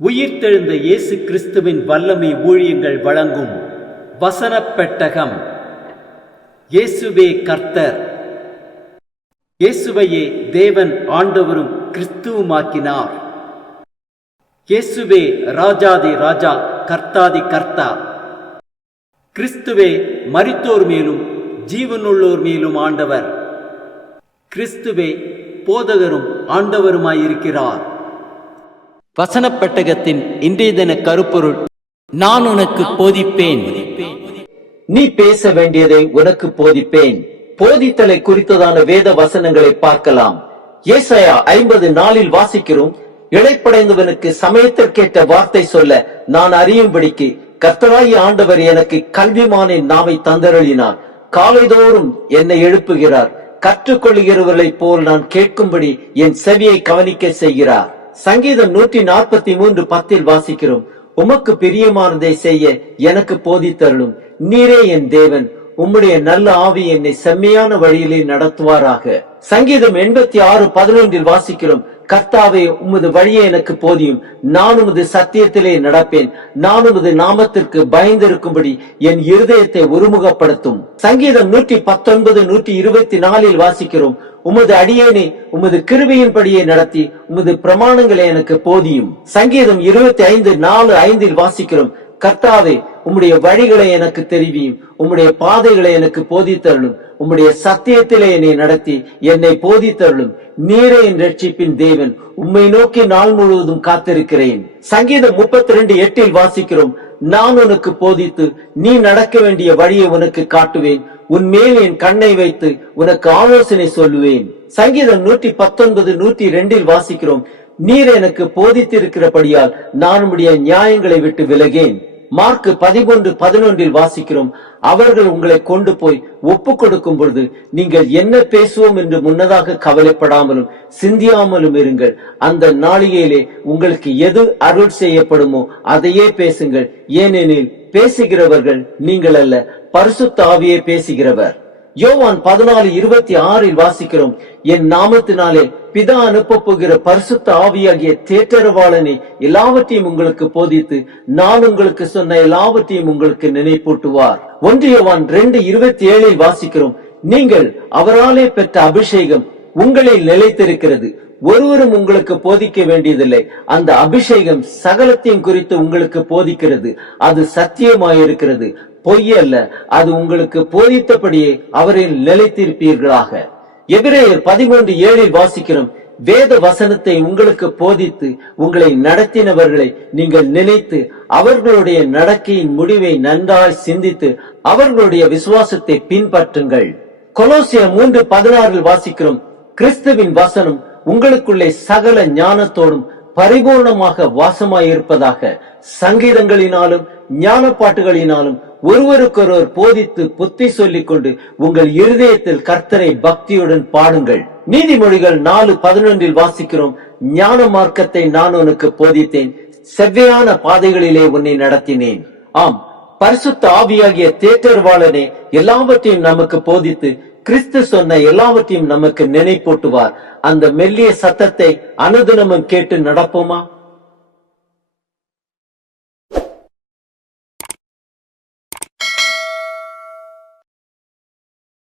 உயிர்த்தெழுந்த இயேசு கிறிஸ்துவின் வல்லமை ஊழியங்கள் வழங்கும் வசனப் பெட்டகம். இயேசுவே கர்த்தர். இயேசுவையே தேவன் ஆண்டவரும் கிறிஸ்துவுமாக்கினார். இயேசுவே ராஜாதி ராஜா, கர்த்தாதி கர்த்தா. கிறிஸ்துவே மரித்தோர் மேலும் ஜீவனுள்ளோர் மேலும் ஆண்டவர். கிறிஸ்துவே போதகரும் ஆண்டவருமாயிருக்கிறார். வசனப் பெட்டகத்தின் இன்றைய தின கருப்பொருள்: நான் உனக்கு போதிப்பேன். நீ பேச வேண்டியதை உனக்கு போதிப்பேன். போதித்தலை குறித்ததான வேத வசனங்களை பார்க்கலாம். ஏசாயா 50:4 வாசிக்கிறோம்: இளைப்படைந்தவனுக்கு சமயத்திற்கேற்ற வார்த்தை சொல்ல நான் அறியும்படிக்கு கர்த்தராகிய ஆண்டவர் எனக்கு கல்விமானின் நாவை தந்தருளினார். காலைதோறும் என்னை எழுப்புகிறார். கற்றுக்கொள்ளுகிறவர்களைப் போல் நான் கேட்கும்படி என் செவியை கவனிக்க செய்கிறார். சங்கீதம் 143:10 வாசிக்கிறோம்: உமக்கு பிரியமானதை செய்ய எனக்கு போதித்தருளும். நீரே என் தேவன். உம்முடைய நல்ல ஆவி என்னை செம்மையான வழியிலே நடத்துவாராக. சங்கீதம் 86:11 வாசிக்கிறோம்: கர்த்தாவே, உமது வழியை எனக்கு போதியும். நான் உமது சத்தியத்திலே நடப்பேன். நான் உமது நாமத்திற்கு பயந்திருக்கும்படி என் இருதயத்தை ஒருமுகப்படுத்தும். சங்கீதம் 119, 124 வாசிக்கிறோம்: உமது அடியேனை உமது கிருபையின்படியே நடத்தி உமது பிரமாணங்களை எனக்கு போதியும். சங்கீதம் 25:4-5 வாசிக்கிறோம்: கர்த்தாவே, உம்முடைய வழிகளை எனக்கு தெரிவியும். உம்முடைய பாதைகளை எனக்கு போதித்தருளும். உம்முடைய சத்தியத்திலே என்னை நடத்தி என்னை போதித்தருளும். நீரே என் ரட்சிப்பின் தேவன். உம்மை நோக்கி நாள் முழுவதும் காத்திருக்கிறேன். சங்கீதம் 32:8 வாசிக்கிறோம்: நான் உனக்கு போதித்து நீ நடக்க வேண்டிய வழியை உனக்கு காட்டுவேன். உன் மேல் என் கண்ணை வைத்து உனக்கு ஆலோசனை சொல்லுவேன். சங்கீதம் 119, 102 வாசிக்கிறோம்: நீர் எனக்கு போதித்திருக்கிறபடியால் நான் உம்முடைய நியாயங்களை விட்டு விலகேன். மார்க் 13:11 வாசிக்கிறோம்: அவர்கள் உங்களை கொண்டு போய் ஒப்பு கொடுக்கும் பொழுது நீங்கள் என்ன பேசுவோம் என்று முன்னதாக கவலைப்படாமலும் சிந்தியாமலும் இருங்கள். அந்த நாளிகையிலே உங்களுக்கு எது அருள் செய்யப்படுமோ அதையே பேசுங்கள். ஏனெனில் பேசுகிறவர்கள் நீங்கள் அல்ல, பரிசுத்த ஆவியே பேசுகிறவர். யோவான் 14:26 வாசிக்கிறோம்: என் நாமத்தினாலே பிதா அனுப்ப போகிற பரிசுத்த ஆவியாகிய தேற்றரவாளனை எல்லாவற்றையும் உங்களுக்கு போதித்து நான் உங்களுக்கு சொன்ன எல்லாவற்றையும் உங்களுக்கு நினைப்பூட்டுவார். 1 யோவான் 2:27 வாசிக்கிறோம்: நீங்கள் அவராலே பெற்ற அபிஷேகம் உங்களில் நிலைத்திருக்கிறது. ஒருவரும் உங்களுக்கு போதிக்க வேண்டியதில்லை. அந்த அபிஷேகம் சகலத்தையும் குறித்து உங்களுக்கு போதிக்கிறது. அது சத்தியமாயிருக்கிறது, பொய் அல்ல. அது உங்களுக்கு போதித்தபடியே அவரில் நிலைத்திருப்பீர்களாக. எபிரேயர் 13:7 வாசிக்கிறோம்: வேத வசனத்தை உங்களுக்கு போதித்து உங்களை நடத்தினவர்களை நீங்கள் நினைத்து அவர்களுடைய நடக்கையின் முடிவை நன்றாய் சிந்தித்து அவர்களுடைய விசுவாசத்தை பின்பற்றுங்கள். கொலோசியர் 3:16 வாசிக்கிறோம்: கிறிஸ்துவின் வசனம் உங்களுக்குள்ளே சகல ஞானத்தோடும் பரிபூர்ணமாக வாசமாயிருப்பதாக. சங்கீதங்களினாலும் ஞான பாட்டுகளினாலும் ஒருவருக்கொருவர் போதித்து புத்தி சொல்லிக் கொண்டு உங்கள் இருதயத்தில் கர்த்தரை பக்தியுடன் பாடுங்கள். நீதிமொழிகள் 4:11 வாசிக்கிறோம்: ஞான மார்க்கத்தை நான் உனக்கு போதித்தேன், செவ்வையான பாதைகளிலே உன்னை நடத்தினேன். ஆம், பரிசுத்த ஆவியாகிய தேற்றரவாளனே எல்லாவற்றையும் நமக்கு போதித்து கிறிஸ்து சொன்ன எல்லாவற்றையும் நமக்கு நினைப்பூட்டுவார். அந்த மெல்லிய சத்தத்தை அனுதினமும் கேட்டு நடப்போமா?